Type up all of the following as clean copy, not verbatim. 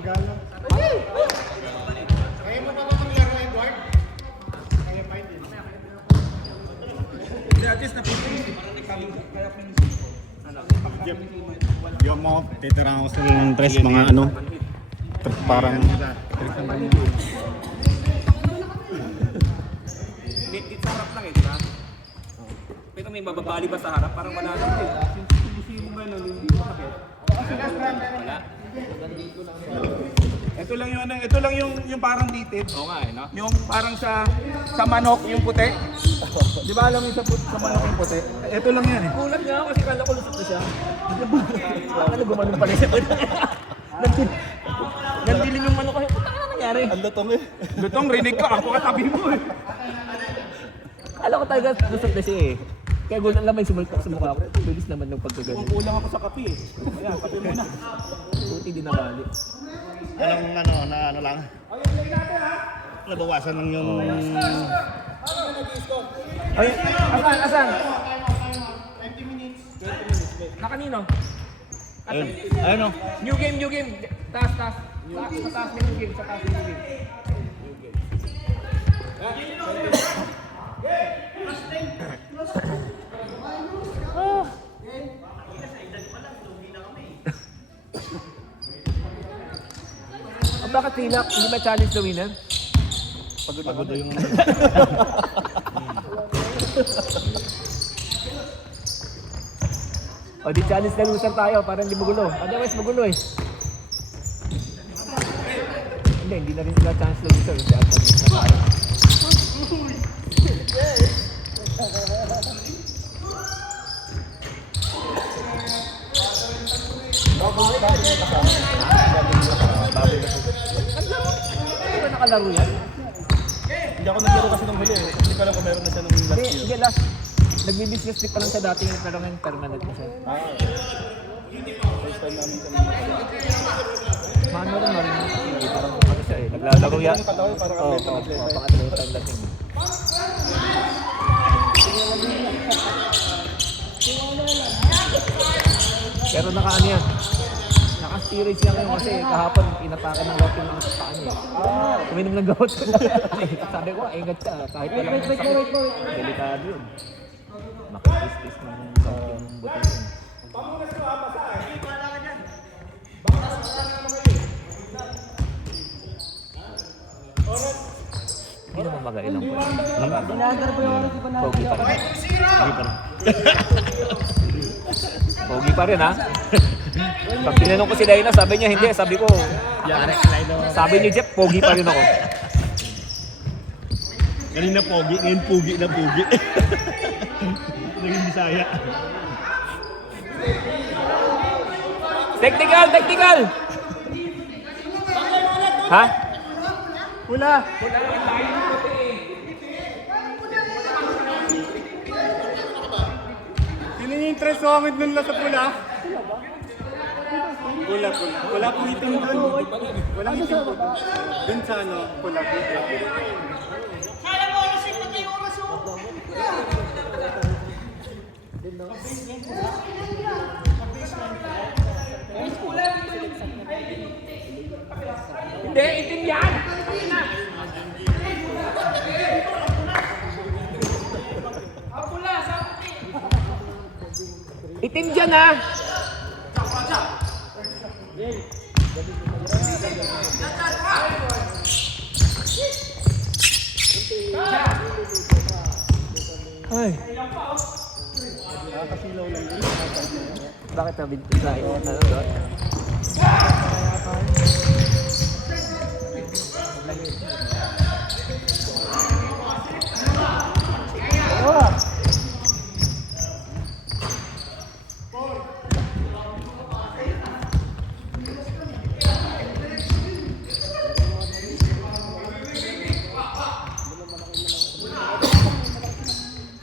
Magala. Kaya mo ba ito maglaro, Edward? Kaya pa din. Hindi, at least napipili. Kaya Yung mo, titirang ako sila ng dress, mga ano, parang... Dito sa harap lang eh, di ba? Pero may mababali ba sa harap? Parang wala lang eh. Sino ba nun? Hindi ko sakit. Wala. Ito lang yung parang ditid. Oo nga eh, no? Yung parang sa manok yung puti. Di ba alam mo sa manok yung puti? Ito lang yan eh. Gulat nga ako kasi kala ko lusot na siya. Ano gumanon pala siya? Nagdilim yung manok kasi, puta ka na nangyari? Ang lutong eh. Lutong, rinig ka. Ako katabi mo eh. Alam ko talaga lusot na siya eh. Kaya gulat lang may sumulpok sa mukha ko. Bilis naman ng pagkagaling. Kulang ako sa kape eh. Ayan, kape mo na. Buti din nabali. Anong ano, na ano lang? Nabawasan lang yung... Ay, asan? 20 minutes. Na kanino? Ayun, ayun o. New game. Taas. Sa taas may new game. Bakit Tilak? Hindi ba challenge the winner? Pagod na yung... O di challenge the loser tayo para hindi magulo. Otherwise magulo eh. Hindi na rin sila challenge the loser. Kasi ako na tayo. Hindi ba nakalaro yan? Hindi ako naglaro kasi nung huli eh. Hindi ko alam kung meron na siya nung last year. Hindi, last. Nagbi-business trip pa lang sa dati pero ngayon permanent na siya. First time namin kami. Mano rin kasi parang ano siya eh. Naglalaro yan. Parang atleta. Pang-atleta ang dating. Pero naka-ano yan. Naka-steerage yan ngayon kasi kahapon inatakan ng lot yung mga paan niya. Uminom ng gamot. Sabi ko, ingat ka. Kahit wala ng sakit. Delikado yun. Makikis-kis ng sakit yung buto yun. Hindi naman magailang po. Pogi pa rin. Pogi pa rin ha. Pag tinanong ko si Dayna, sabi niya hindi. Sabi ko, sabi ni Jeff, pogi pa rin ako. Kanina pogi, ngayon pugi na pugi. Naging Bisaya. Technical! Ha? Pula! Sino yung interest comment nun lang sa pula? Pula. Wala po itim doon. Walang itim po doon. Doon sa ano, pula po. Hindi, itim yan! Itim dyan ha! Ay. Bakit nabinti sa iyo? Ano doon?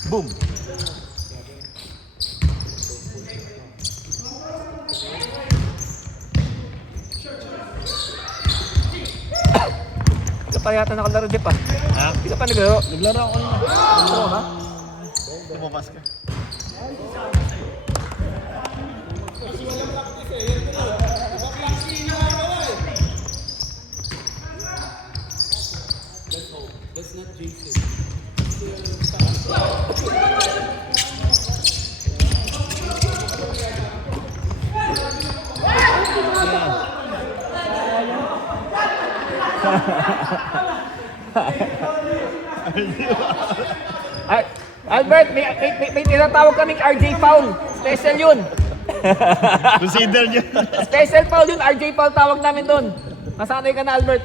Boom! Hindi ka pa yata nakalaro, Jeff ah. Ha? Hindi ka pa naglaro. Naglaro ako na. Naglaro ka? Lumabas ka. Ay, Albert, may tinatawag kaming RJ foul. Special yun. Consider niya. Special foul yun, RJ foul tawag namin doon. Masanay ka na, Albert.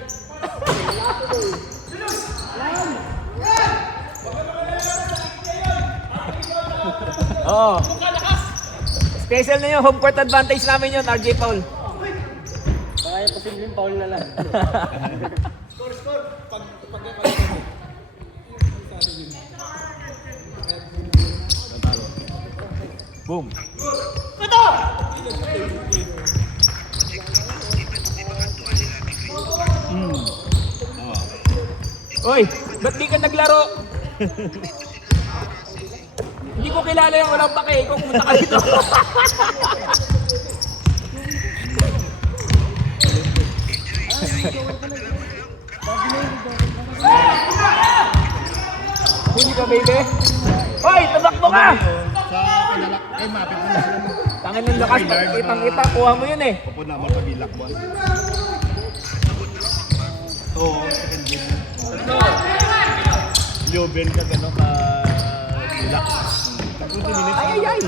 Oo. Special na yun, home court advantage namin yun, RJ foul. Baka yung posibleng foul na lang. Boom. Oy, ba't di ka naglaro? Hindi ko kilala yung walang pake. Ikaw pumunta ka dito. Huli ka, baby. Oy, tumakbo ka! Sa pinalak, ay mapit mo na sila. Tangin ng lakas, kitang-kita, kuha mo yun eh. Opo naman pabilak mo. Oo, second game. Lyoben ka gano'n ka bilak. 20 minutes. Ay, ay, ay!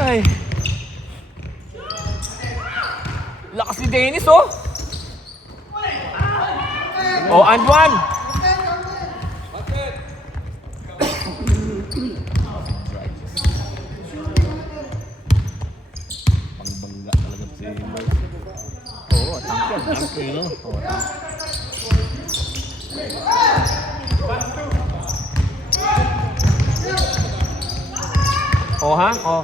Ay. Lakas ni Dennis, oh! Oh, and one! Pangbangga talaga si Mike. Oo, tangkil. Tangke, no? Oh, ha? Oh.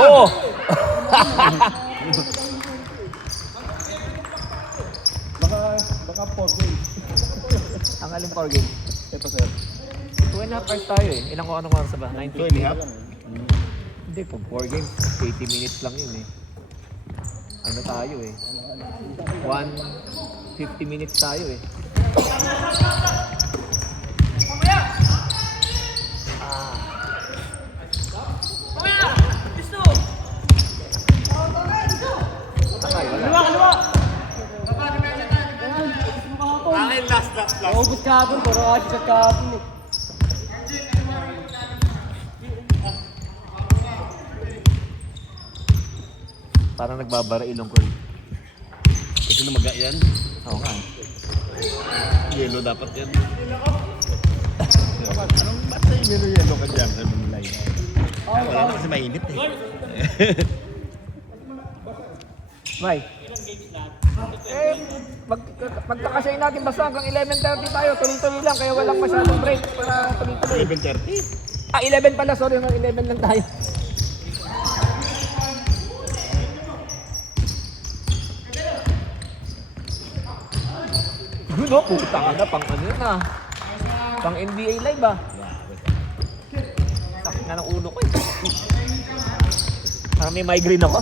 Oo! Baka 4 games. Ang aling power game. Ito sir. 2.5 hours tayo eh. Ilang oras ba? 90? 2.5? Hindi, pag 4 games, 80 minutes lang yun eh. Ano tayo eh? 150 minutes tayo eh. Naubos kahapon, puro kasi sa kahapon eh. Parang nagbabara ilong ko. Kasi namaga yan. Oo nga. Yellow dapat yan. Anong ba't na yung yellow ka dyan? Sabi nila yun. Wala na kasi mainit eh. May. Pagkakasyahin natin basta hanggang 11:30 tayo. Tuloy-tuloy lang kaya walang masyadong break para tuloy-tuloy. 11:30? Ah, 11 pala. Sorry, hanggang 11 lang tayo. Yun o, puta ka na. Pang ano na. Pang NBA live ah. Sakit nga ng ulo ko eh. Parang may migraine ako.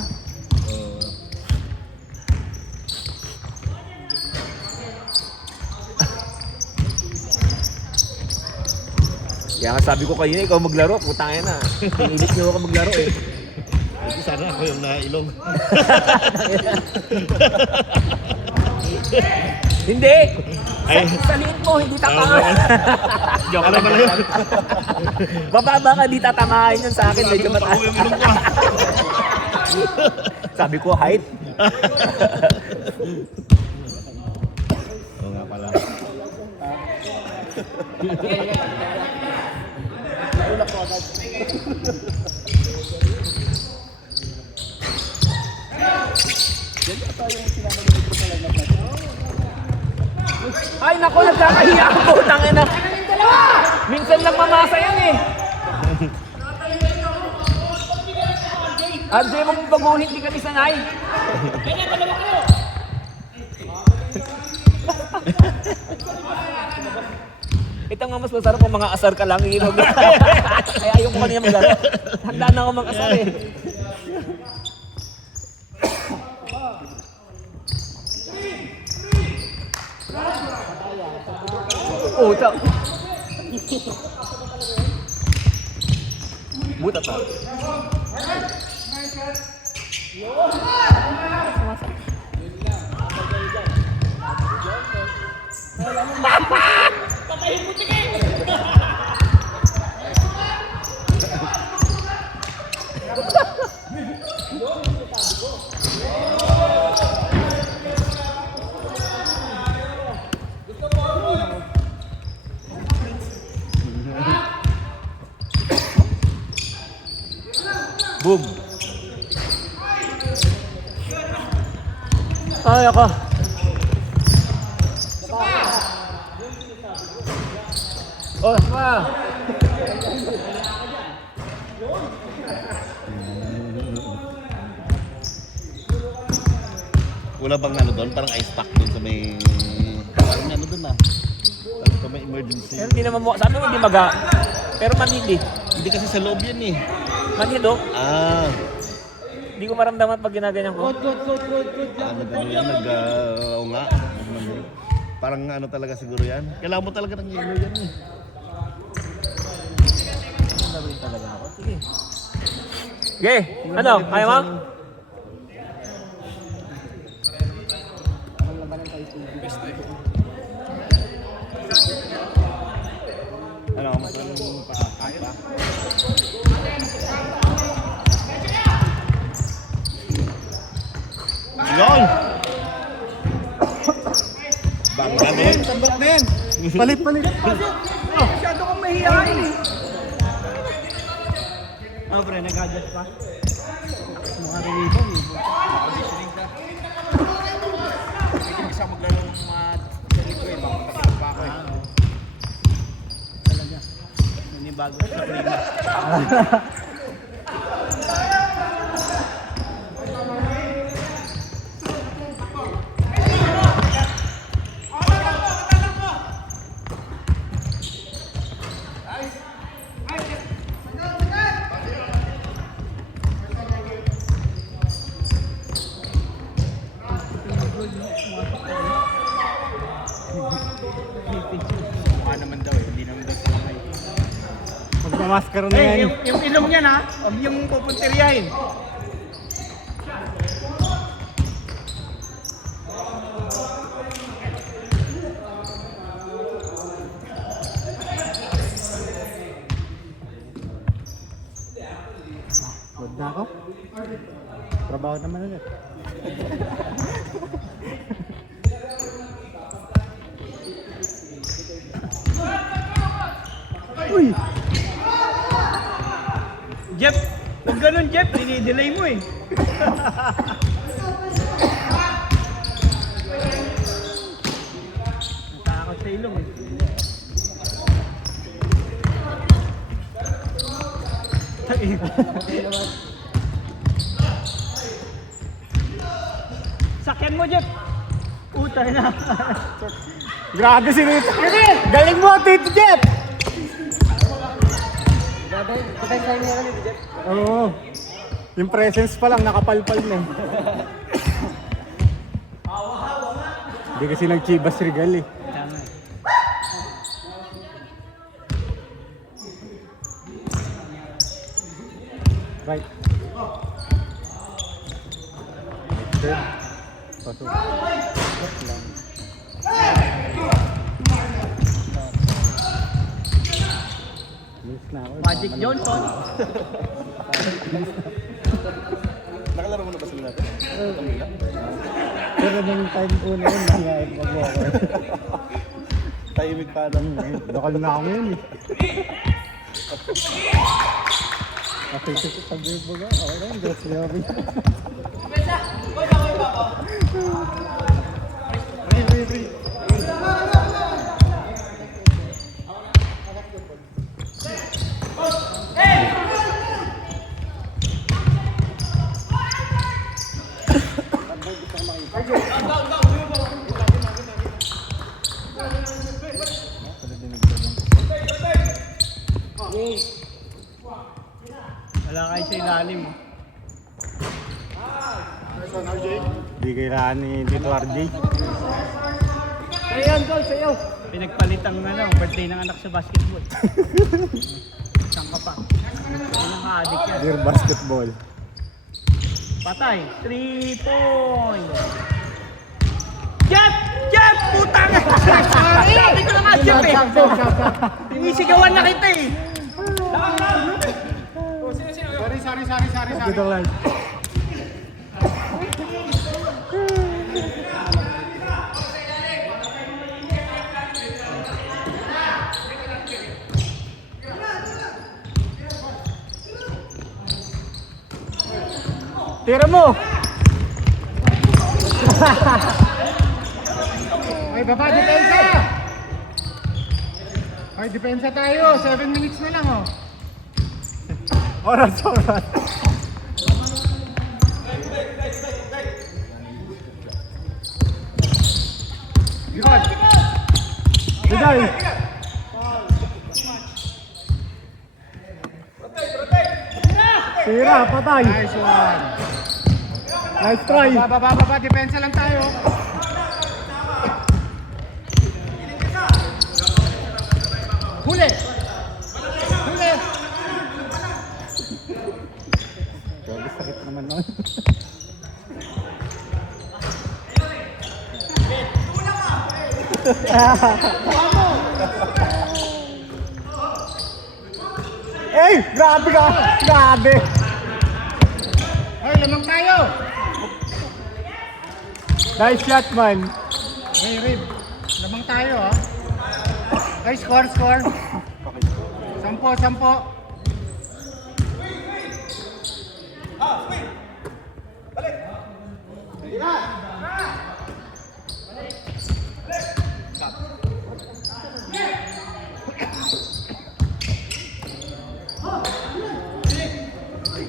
Kaya nga sabi ko kanina, ikaw maglaro, putang ina. Pinilit niyo ako maglaro eh. Ito sana ako yung nailong. Hindi! Ay. Sa liit mo, hindi tatamaan. Joke lang pala yun. Bababa ka, hindi tatamahan yun sa akin. Medyo mataas. Ako yung ilong ko ah. Sabi ko, height. Oo nga pala. Ay, naku, nagkakahiya ako. Putang ina. Minsan lang mamasa yan eh. RJ, mong baguhin, di kami sanay. Ito nga mas masarap kung mga asar ka lang. Kaya ayaw ko kanina maglaro. Handa na ako mag-asar eh. Oh, ito. Buta pa. Boom! Ay, ako. Oh, ma. Wala bang ano doon? Parang ice pack doon sa may... Parang ano doon ah. Parang sa may emergency. Pero hindi naman mo, sabi mo hindi maga. Pero manhid eh. Hindi kasi sa loob yan eh. Manhid oh. Ah, Hindi ko maramdaman pag ginaganyan ko. oo nga. Parang ano talaga siguro yan. Kailangan mo talaga ng yelo yan eh. Nabrin talaga ako. Sige. Sige, ano? Kaya mo? Ano, mas ano pa? Kaya ba? Yun! Bang, bang, bang. Tambak na yan. Palit. Masyado kang mahihain eh. Ah, pre, nag-adjust pa. Mukha reliever eh. Conditioning ka. Hindi isa maglaro ng mga ganito eh. Baka patapos pa ako eh. Talaga. Nanibago sa prima. Mukha naman daw eh. Hindi naman daw sa kamay. Magmamaskara na yan. Yung ilong niya na, yung pupuntiryahin. Huwag na ako. Trabaho naman ulit. Uy! Jeff, huwag ganun Jeff. Dinidelay mo eh. Natakot sa ilong eh. Sakyan mo Jeff. Utay na. Grabe si Rito. Galing mo, Tito Jeff! Grabe, patay sa inyo kami, Jeff. Oo. Yung presence pa lang, nakapalpal na. Hindi kasi nag-Chivas Regal eh. Tama eh. Right. Third. Pasok. Left lang. Miss na ako. Magic Johnson. Nakalaro mo na ba sila natin? Pero nung time ko na yun, nangyayag mag ako. Tahimik pa lang. Bakal na ako ngayon eh. Kasi sabi mo nga, okay lang, just love it. Wala kayo sa ilalim. Di kailangan ni Tito RJ. Sa'yo yan, Gold, sa'yo. Pinagpalit ang birthday ng anak sa basketball. Saan ka pa? Yan ang ka-addict yan. Dear basketball. Patay. 3 points. Jep! Jep! Putang! Sabi ko naman, Jep eh! Inisigawan na kita eh! Sorry. Dito lang. Tira mo! Ay, baba, depensa! Ay, depensa tayo. 7 minutes na lang, oh. Oras. Good. Biday! Tira, patay! Nice one. Nice try! Baba, depensa lang tayo. Huli! Sakit naman nun. Eh! Grabe ka! Grabe! Ay, lamang tayo. Nice shot, man! Hey, Rib. Lamang tayo, oh. Ay, score. 10.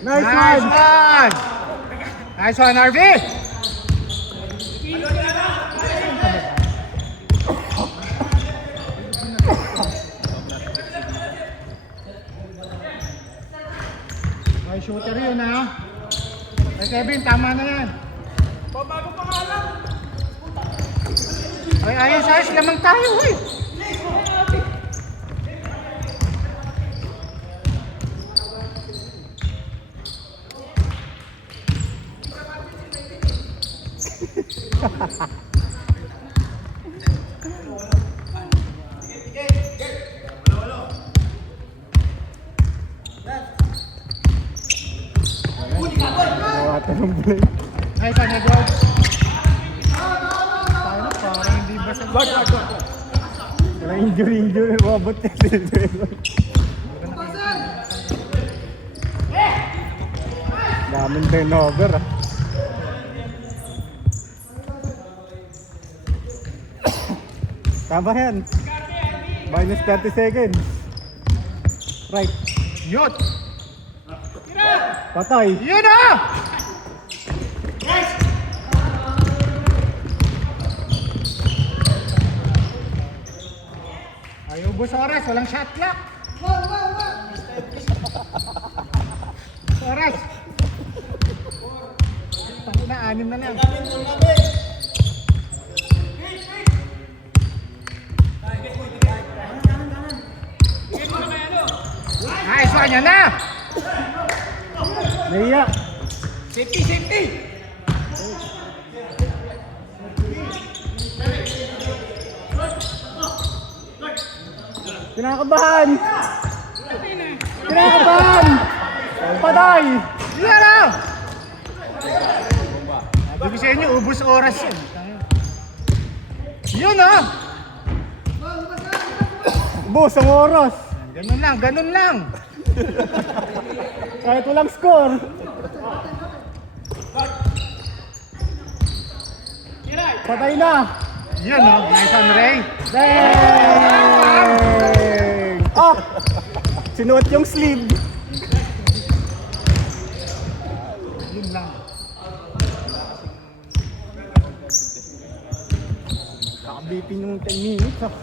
Nice one! Nice one, RV! May shooter yun, ha? Ay, Kevin, tama na yan. Bago pa nga lang. Ay, ayos, lamang tayo, eh. Nawatan ng bulay. Nice one, Edward. Tayo na, parang hindi basag. Walang injury. Robot kasi. Daming turnover, ah. Tama yan. Minus 30 seconds. Right. Yun! Patay. Yun, ha! Ay, ubos oras. Walang shot clock. Oras. Tango na, 6 na lang. Nice one, yan na! Naiya. Safety! Kinakabahan. Patay. Yan na! Sabi sa inyo, ubos oras yun. Yun, ha! Boss, ang oras. Ganun lang. Kahit walang score. Patay na. Yun, ha? Nice one, Ray. Dang! Ah! Sinuot yung sleeve. Yun lang. Kakabitin yung 10 minutes, ah.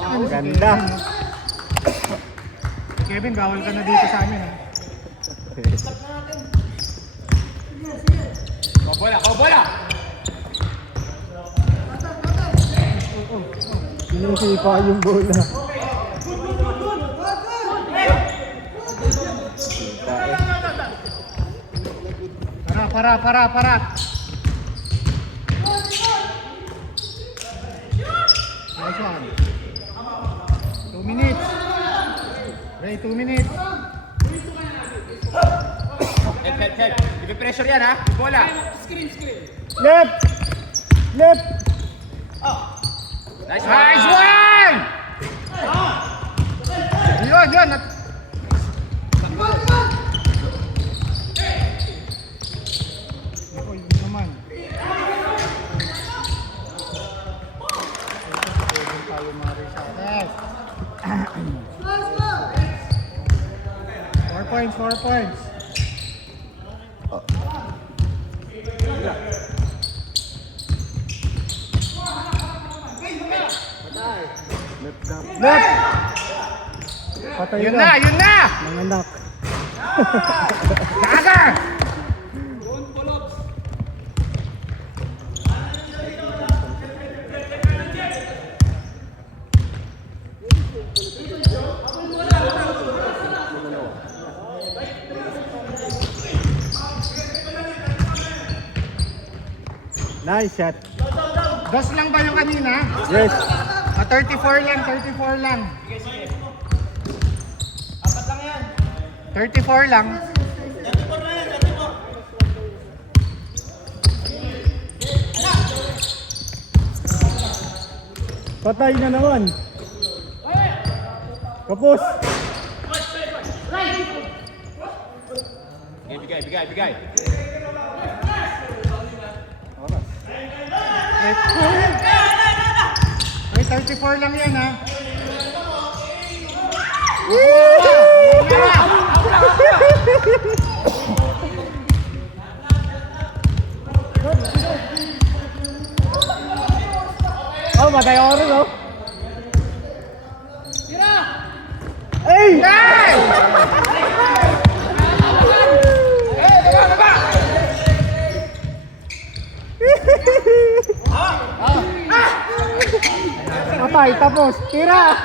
Ang ganda. Kevin, bawal ka na dito sa amin, ha? Bola! Sinusipa yung bola. para. Nice one. 2 minutes. Ray, 2 minutes. Head. Give pressure yan ha. Bola. Left! Nice Nice one! Yun. Ako, yun naman. Tayo Maris. 4 points. Left! Patay Yun na! Nanganak. Kaga! Nice shot. Dos lang ba yung kanina? Yes. 34 lang. 34 lang. Patay na naman. Kapos. Bigay. Ay, 34 lang yan ha. Oh, matay ako rin, oh. Ay! Patay, tapos. Tira!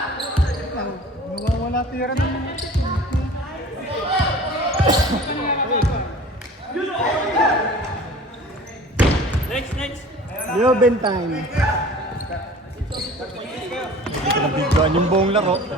Nawawala tira ng... Leo Bentime. Hindi ko nabigyan yung buong laro.